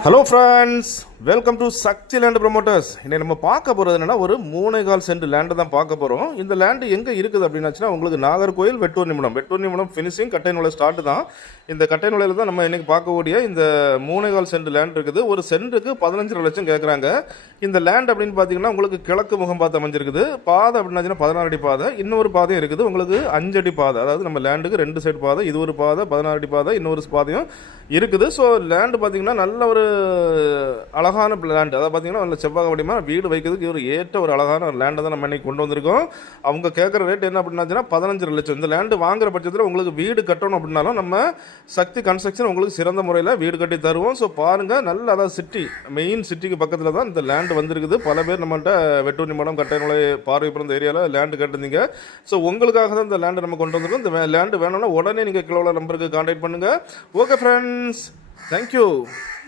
Hello friends welcome to Sakthi land promoters இன்னைக்கு நம்ம பார்க்க போகிறது என்னன்னா ஒரு மூணே கால் சென்ட் லேண்டு தான் பார்க்க போகிறோம் இந்த லேண்டு எங்கே இருக்குது அப்படின்னாச்சுன்னா உங்களுக்கு நாகர்கோயில் வெட்டூர் நிமிடம். வெட்டூர் நிமிடம் ஃபினிஷிங் கட்டை நுழை ஸ்டார்ட் தான். இந்த கட்டை நுழையில் தான் நம்ம இன்னைக்கு பார்க்கக்கூடிய இந்த மூணே கால் சென்ட் லேண்ட் இருக்குது. ஒரு சென்ட்டுக்கு பதினஞ்சரை லட்சம் கேட்குறாங்க இந்த லேண்ட் அப்படின்னு பார்த்தீங்கன்னா உங்களுக்கு கிழக்கு முகம் பார்த்து அமைஞ்சிருக்குது. பாதை அப்படின்னாச்சுன்னா பதினாறு அடி பாதை. இன்னொரு பாதையும் இருக்குது. உங்களுக்கு அஞ்சு அடி பாதை. அதாவது நம்ம லேண்டுக்கு ரெண்டு சைடு பாதை இது ஒரு பாதை பதினாறு அடி பாதை இன்னொரு பாதையும் இருக்குது. ஸோ லேண்டு பார்த்தீங்கன்னா நல்ல ஒரு அழகான லேண்ட் அதாவது பார்த்தீங்கன்னா நல்ல செவ்வாய் வடிமா வீடு வைக்கிறதுக்கு ஒரு ஏற்ற ஒரு அழகான ஒரு லேண்டை தான் நம்ம இன்னைக்கு கொண்டு வந்திருக்கோம். அவங்க கேட்குற ரேட் என்ன அப்படின்னாச்சுன்னா பதினஞ்சு லட்சம். இந்த லேண்டு வாங்குற பட்சத்தில் உங்களுக்கு வீடு கட்டணும் அப்படின்னாலும் நம்ம சக்தி கன்ஸ்ட்ரக்ஷன் உங்களுக்கு சிறந்த முறையில் வீடு கட்டி தருவோம். ஸோ பாருங்கள் நல்ல அதாவது சிட்டி மெயின் சிட்டிக்கு பக்கத்தில் தான் இந்த லேண்டு வந்திருக்குது. பல பேர் நம்மகிட்ட வெட்டூர் மடம் கட்டைநுழை பார்வை பிறந்த ஏரியாவில் லேண்டு கட்டிருந்தீங்க ஸோ உங்களுக்காக தான் இந்த லேண்டு நம்ம கொண்டு வந்திருக்கோம். இந்த லேண்டு வேணும்னா உடனே நீங்கள் கிலோவில் நம்பருக்கு கான்டாக்ட் பண்ணுங்கள் ஓகே ஃப்ரெண்ட்ஸ் தேங்க்யூ